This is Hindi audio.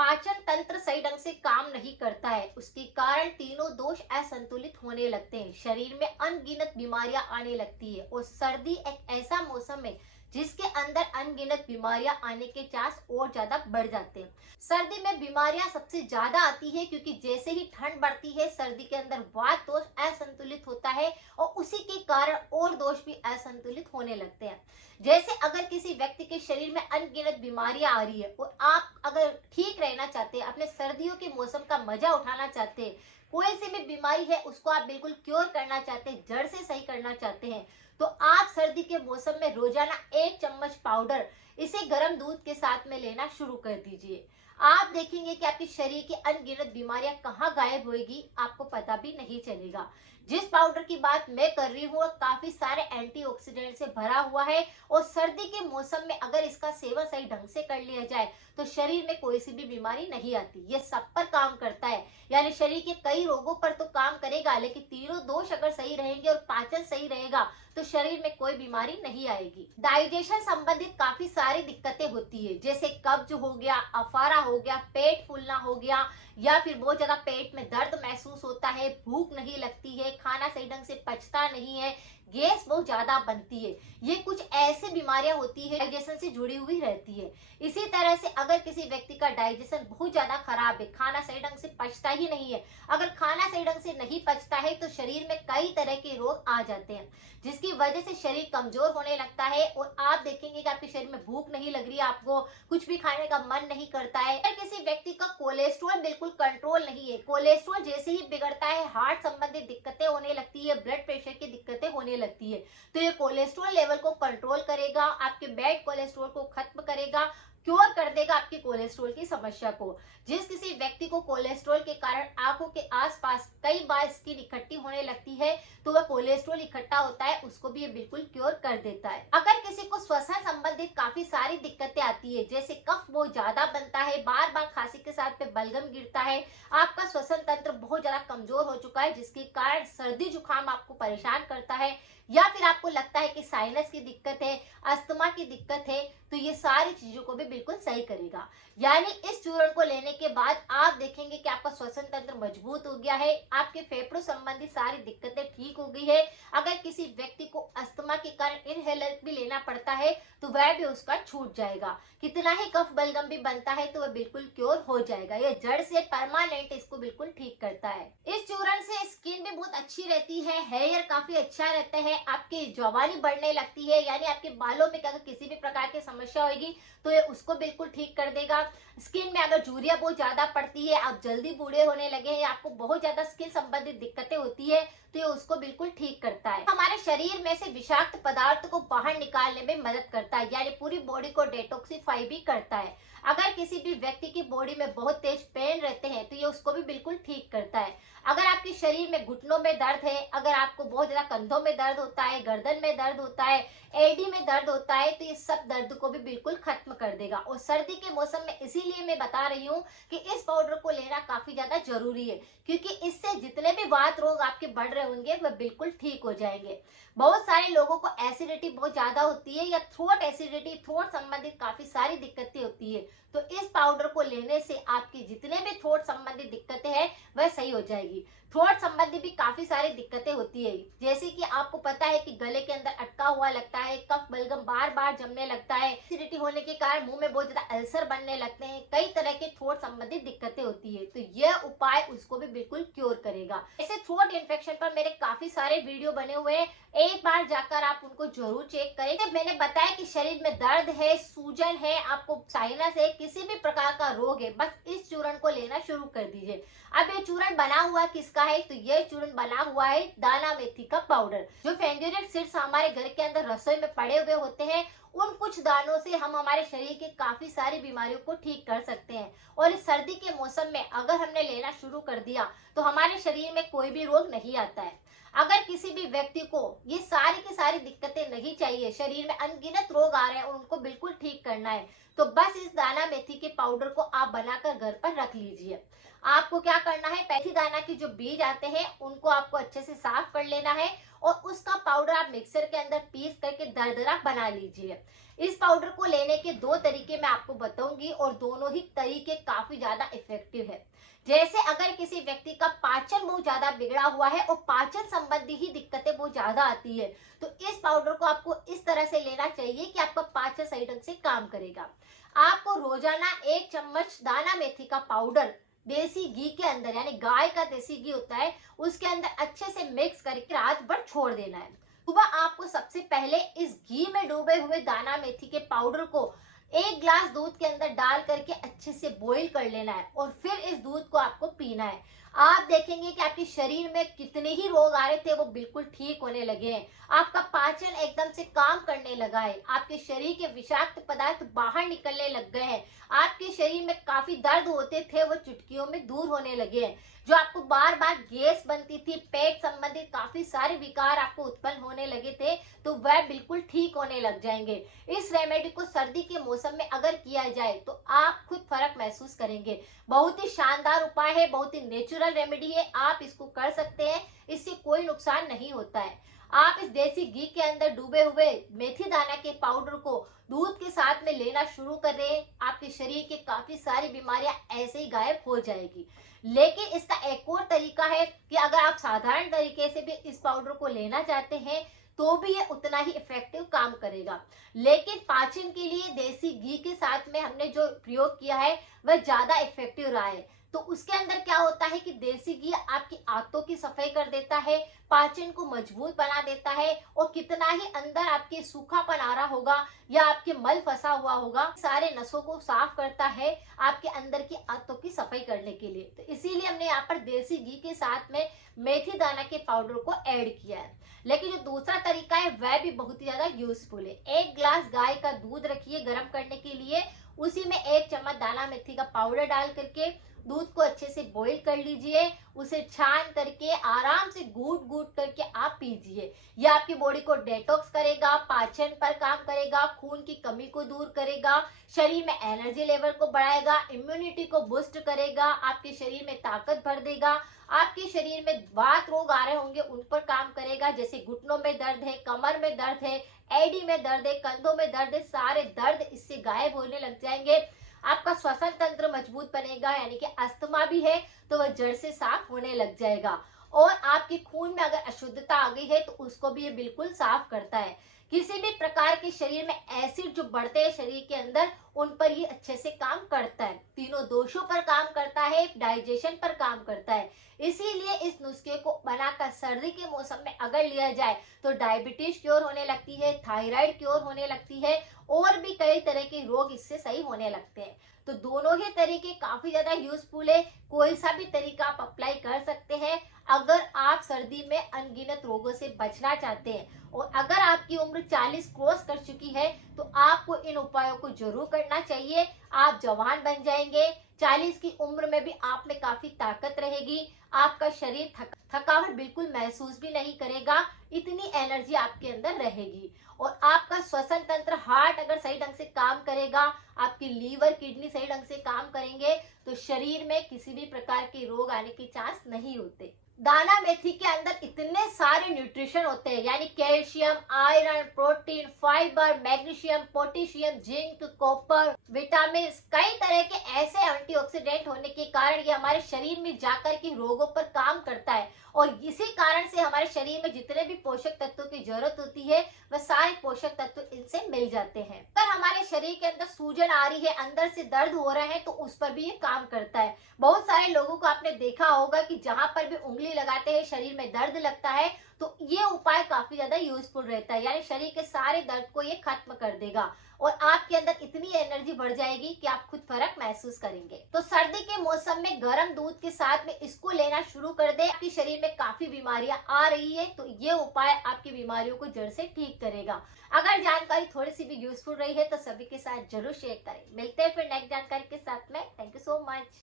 पाचन तंत्र सही ढंग से काम नहीं करता है, उसके कारण तीनों दोष असंतुलित होने लगते हैं। शरीर में अनगिनत बीमारियां आने लगती है और सर्दी एक ऐसा मौसम है जिसके अंदर अनगिनत बीमारियां आने के चांस और ज्यादा बढ़ जाते हैं। सर्दी में बीमारियां सबसे ज्यादा आती है क्योंकि जैसे ही ठंड बढ़ती है सर्दी के अंदर वात दोष असंतुलित होता है और उसी के कारण और दोष भी असंतुलित होने लगते हैं। जैसे अगर किसी व्यक्ति के शरीर में अनगिनत बीमारियां आ रही है और आप अगर ठीक रहना चाहते हैं, अपने सर्दियों के मौसम का मजा उठाना चाहते हैं, कोई सी भी बीमारी है उसको आप बिल्कुल क्योर करना चाहते हैं, जड़ से सही करना चाहते हैं, तो आप सर्दी के मौसम में रोजाना 1 चम्मच पाउडर इसे गर्म दूध के साथ में लेना शुरू कर दीजिए। आप देखेंगे कि आपके शरीर की अनगिनत बीमारियां कहाँ गायब होगी, आपको पता भी नहीं चलेगा। जिस पाउडर की बात मैं कर रही हूँ काफी सारे एंटीऑक्सीडेंट से भरा हुआ है और सर्दी के मौसम में अगर इसका सेवन सही ढंग से कर लिया जाए तो शरीर में कोई सी भी बीमारी नहीं आती। ये सब पर काम करता है, यानी शरीर के कई रोगों पर तो काम करेगा, लेकिन तीनों दोष अगर सही रहेंगे और पाचन सही रहेगा तो शरीर में कोई बीमारी नहीं आएगी। डाइजेशन संबंधित काफी सारी दिक्कतें होती है, जैसे कब्ज हो गया, अफारा हो गया, पेट फूलना हो गया, या फिर बहुत ज्यादा पेट में दर्द महसूस होता है, भूख नहीं लगती है, खाना सही ढंग से पचता नहीं है, गैस बहुत ज्यादा बनती है। ये कुछ ऐसी बीमारियां होती है डाइजेशन से जुड़ी हुई रहती है। इसी तरह से अगर किसी व्यक्ति का डाइजेशन बहुत ज्यादा खराब है, खाना सही ढंग से पचता ही नहीं है, अगर खाना सही ढंग से नहीं पचता है तो शरीर में कई तरह के रोग आ जाते हैं, जिसकी वजह से शरीर कमजोर होने लगता है और आप देखेंगे कि आपके शरीर में भूख नहीं लग रही है, आपको कुछ भी खाने का मन नहीं करता है। अगर किसी व्यक्ति का कोलेस्ट्रॉल बिल्कुल कंट्रोल नहीं है, कोलेस्ट्रॉल जैसे ही बिगड़ता है हार्ट संबंधित दिक्कतें होने लगती है, ब्लड प्रेशर की दिक्कतें होने लगती है, तो ये कोलेस्ट्रॉल लेवल को कंट्रोल करेगा, आपके बैड कोलेस्ट्रॉल को खत्म करेगा, क्योर कर देगा आपकी कोलेस्ट्रॉल की समस्या को। जिस किसी व्यक्ति को कोलेस्ट्रॉल के कारण आंखों के आसपास कई बार स्किन इकट्ठी होने लगती है तो वह कोलेस्ट्रॉल इकट्ठा होता है, उसको भी ये बिल्कुल क्योर कर देता है। अगर किसी को श्वसन संबंधित काफी सारी दिक्कतें आती है, जैसे कफ बहुत ज्यादा बनता है, बार बार खांसी के साथ में बलगम गिरता है, आपका श्वसन तंत्र बहुत ज्यादा कमजोर हो चुका है जिसके कारण सर्दी जुकाम आपको परेशान करता है, या फिर आपको लगता है कि साइनस की दिक्कत है, अस्थमा की दिक्कत है, तो ये सारी चीजों को भी बिल्कुल सही करेगा। यानी इस चूर्ण को लेने के बाद आप देखेंगे कि आपका श्वसन तंत्र मजबूत हो गया है, आपके फेफड़ों संबंधी सारी दिक्कतें ठीक हो गई है। अगर किसी व्यक्ति को अस्थमा के कारण इनहेलर भी लेना पड़ता है तो वह भी उसका छूट जाएगा। कितना ही कफ बलगम भी बनता है तो वह बिल्कुल क्योर हो जाएगा। ये जड़ से परमानेंट इसको बिल्कुल ठीक करता है। इस चूर्ण से स्किन भी बहुत अच्छी रहती है, हेयर काफी अच्छा रहता है, आपकी जवानी बढ़ने लगती है, यानी आपके बालों में अगर किसी भी प्रकार की समस्या होगी तो ये उसको बिल्कुल ठीक कर देगा। स्किन में अगर झुर्रियां बहुत ज्यादा पड़ती है, आप जल्दी बूढ़े होने लगे हैं, आपको बहुत ज्यादा स्किन संबंधित दिक्कतें होती है, तो ये उसको बिल्कुल ठीक करता है। हमारे शरीर में से विषाक्त पदार्थ को बाहर निकालने में मदद करता है, यानी पूरी बॉडी को डेटॉक्सिफाई भी करता है। अगर किसी भी व्यक्ति की बॉडी में बहुत तेज पेन रहते हैं तो ये उसको भी बिल्कुल ठीक करता है। अगर आपके शरीर में घुटनों में दर्द है, अगर आपको बहुत ज्यादा कंधों में दर्द होता है, गर्दन में दर्द होता है, एडी में दर्द होता है, तो ये सब दर्द को भी बिल्कुल खत्म कर देगा। और सर्दी के मौसम में इसीलिए मैं बता रही हूँ कि इस पाउडर को लेना काफी ज्यादा जरूरी है, क्योंकि इससे जितने भी वात रोग आपके बढ़ रहे होंगे वह बिल्कुल ठीक हो जाएंगे। बहुत सारे लोगों को एसिडिटी बहुत ज्यादा होती है, या थ्रोट एसिडिटी, थ्रोट संबंधित काफी सारी दिक्कतें होती है, तो इस पाउडर को लेने से आपकी जितने भी थ्रोट संबंधित दिक्कतें हैं वह सही हो जाएगी। थ्रोट संबंधी भी काफी सारी दिक्कतें होती है, जैसे कि आपको पता है कि गले के अंदर अटका हुआ लगता है, कफ बलगम बार बार जमने लगता है, एसिडिटी होने के कारण मुंह में बहुत ज्यादा अल्सर बनने लगते हैं, कई तरह के थ्रोट संबंधित दिक्कतें होती है, तो यह उपाय उसको भी बिल्कुल क्योर करेगा। ऐसे थ्रोट इन्फेक्शन पर मेरे काफी सारे वीडियो बने हुए हैं, एक बार जाकर आप उनको जरूर चेक करें। जब मैंने बताया कि शरीर में दर्द है, सूजन है, आपको साइनस है, किसी भी प्रकार का रोग है, बस इस चूर्ण को लेना शुरू कर दीजिए। अब ये चूर्ण बना हुआ किसका है, तो ये चूर्ण बना हुआ है दाना मेथी का पाउडर। जो फेंगुरेट सीड्स हमारे घर के अंदर रसोई में पड़े हुए होते हैं, उन कुछ दानों से हम हमारे शरीर के काफी सारी बीमारियों को ठीक कर सकते हैं। और इस सर्दी के मौसम में अगर हमने लेना शुरू कर दिया तो हमारे शरीर में कोई भी रोग नहीं आता है। अगर किसी भी व्यक्ति को ये सारी की सारी दिक्कतें नहीं चाहिए, शरीर में अनगिनत रोग आ रहे हैं और उनको बिल्कुल ठीक करना है, तो बस इस दाना मेथी के पाउडर को आप बनाकर घर पर रख लीजिए। आपको क्या करना है, मेथी दाना के जो बीज आते हैं उनको आपको अच्छे से साफ कर लेना है और उसका पाउडर आप मिक्सर के अंदर पीस करके दरदरा बना लीजिए। इस पाउडर को लेने के दो तरीके मैं आपको बताऊंगी और दोनों ही तरीके काफी ज्यादा इफेक्टिव है। जैसे अगर किसी व्यक्ति का पाचन बहुत ज्यादा बिगड़ा हुआ है और पाचन संबंधी ही दिक्कतें बहुत ज्यादा आती है, तो इस पाउडर को आपको इस तरह से लेना चाहिए कि आपका पाचन सही ढंग से काम करेगा। आपको रोजाना 1 चम्मच दाना मेथी का पाउडर देसी घी के अंदर, यानी गाय का देसी घी होता है, उसके अंदर अच्छे से मिक्स करके रात भर छोड़ देना है। सुबह आपको सबसे पहले इस घी में डूबे हुए दाना मेथी के पाउडर को 1 ग्लास दूध के अंदर डाल करके अच्छे से बॉईल कर लेना है और फिर इस दूध को आपको पीना है। आप देखेंगे कि आपके शरीर में कितने ही रोग आ रहे थे वो बिल्कुल ठीक होने लगे हैं। आपका पाचन एकदम से काम करने लगा है, आपके शरीर के विषाक्त पदार्थ बाहर निकलने लग गए हैं, आपके शरीर में काफी दर्द होते थे वो चुटकियों में दूर होने लगे हैं। जो आपको बार बार गैस बनती थी, पेट संबंधित काफी सारे विकार आपको उत्पन्न होने लगे थे, तो वह बिल्कुल ठीक होने लग जाएंगे। इस रेमेडी को सर्दी के मौसम में अगर किया जाए तो आप खुद फर्क महसूस करेंगे। बहुत ही शानदार उपाय है, बहुत ही नेचुरल रेमेडी है, आप इसको कर सकते हैं, इससे कोई नुकसान नहीं होता है। आप इस देसी घी के अंदर डूबे हुए मेथी दाना के पाउडर को दूध के साथ में लेना शुरू कर दें, आपके शरीर के काफी सारी बीमारियां ऐसे ही गायब हो जाएगी। लेकिन इसका एक और तरीका है कि अगर आप साधारण तरीके से भी इस पाउडर को लेना चाहते हैं तो भी ये उतना ही इफेक्टिव काम करेगा। लेकिन पाचन के लिए देसी घी के साथ में हमने जो प्रयोग किया है वह ज्यादा इफेक्टिव रहा है। तो उसके अंदर क्या होता है कि देसी घी आपकी आंतों की सफाई कर देता है, पाचन को मजबूत बना देता है और कितना ही अंदर आपके सूखापन आ रहा होगा या आपके मल फंसा हुआ होगा, सारे नसों को साफ करता है आपके अंदर की आंतों की सफाई करने के लिए। तो इसीलिए हमने यहाँ पर देसी घी के साथ में मेथी दाना के पाउडर को ऐड किया है। लेकिन जो दूसरा तरीका है वह भी बहुत ही ज्यादा यूजफुल है। 1 ग्लास गाय का दूध रखिए गर्म करने के लिए, उसी में 1 चम्मच दाना मेथी का पाउडर डाल करके दूध को अच्छे से बॉईल कर लीजिए, उसे छान करके आराम से घूट घूट करके आप पीजिए। यह आपकी बॉडी को डेटॉक्स करेगा, पाचन पर काम करेगा, खून की कमी को दूर करेगा, शरीर में एनर्जी लेवल को बढ़ाएगा, इम्यूनिटी को बूस्ट करेगा, आपके शरीर में ताकत भर देगा, आपके शरीर में वात रोग आ रहे होंगे उन पर काम करेगा, जैसे घुटनों में दर्द है, कमर में दर्द है, एडी में दर्द है, कंधों में दर्द है, सारे दर्द इससे गायब होने लग जाएंगे। आपका श्वसन तंत्र मजबूत बनेगा, यानी कि अस्थमा भी है तो वह जड़ से साफ होने लग जाएगा। और आपके खून में अगर अशुद्धता आ गई है तो उसको भी ये बिल्कुल साफ करता है। किसी भी प्रकार के शरीर में एसिड जो बढ़ते हैं शरीर के अंदर, उन पर ये अच्छे से काम करता है, तीनों दोषों पर काम करता है, डाइजेशन पर काम करता है। इसीलिए इस नुस्खे को बनाकर सर्दी के मौसम में अगर लिया जाए तो डायबिटीज क्योर होने लगती है, थायराइड क्योर होने लगती है और भी कई तरह के रोग इससे सही होने लगते हैं। तो दोनों ही तरीके काफी ज्यादा यूजफुल है, कोई सा भी तरीका आप अप्लाई कर सकते हैं अगर आप सर्दी में अनगिनत रोगों से बचना चाहते हैं। और अगर आपकी उम्र 40 क्रॉस कर चुकी है तो आपको इन उपायों को जरूर करना चाहिए। आप जवान बन जाएंगे, 40 की उम्र में भी आप में काफी ताकत रहेगी, आपका शरीर थकावट बिल्कुल महसूस भी नहीं करेगा, इतनी एनर्जी आपके अंदर रहेगी। और आपका श्वसन तंत्र, हार्ट अगर सही ढंग से काम करेगा, आपकी लीवर किडनी सही ढंग से काम करेंगे तो शरीर में किसी भी प्रकार के रोग आने के चांस नहीं होते। दाना मेथी के अंदर इतने सारे न्यूट्रिशन होते हैं, यानी calcium, iron, protein, fibre, magnesium, potassium, zinc, copper, vitamin, कई तरह के ऐसे एंटीऑक्सीडेंट होने के कारण ये हमारे शरीर में जाकर के रोगों पर काम करता है। और इसी कारण से हमारे शरीर में जितने भी पोषक तत्वों की जरूरत होती है वह सारे पोषक तत्व इनसे मिल जाते हैं। अगर हमारे शरीर के अंदर सूजन आ रही है, अंदर से दर्द हो रहे हैं, तो उस पर भी ये काम करता है। बहुत सारे लोगों को आपने देखा होगा कि जहां पर भी उंगली लगाते हैं शरीर में दर्द लगता है, तो ये उपाय काफी ज्यादा यूजफुल रहता है, यानी शरीर के सारे दर्द को ये खत्म कर देगा और आपके अंदर इतनी एनर्जी बढ़ जाएगी कि आप खुद फर्क महसूस करेंगे। तो सर्दी के मौसम में गर्म दूध के साथ में इसको लेना शुरू कर दे। आपके शरीर में काफी बीमारियां आ रही है तो ये उपाय आपकी बीमारियों को जड़ से ठीक करेगा। अगर जानकारी थोड़ी सी भी यूजफुल रही है तो सभी के साथ जरूर शेयर करें। मिलते हैं फिर नेक्स्ट जानकारी के साथ में। Thank you so much.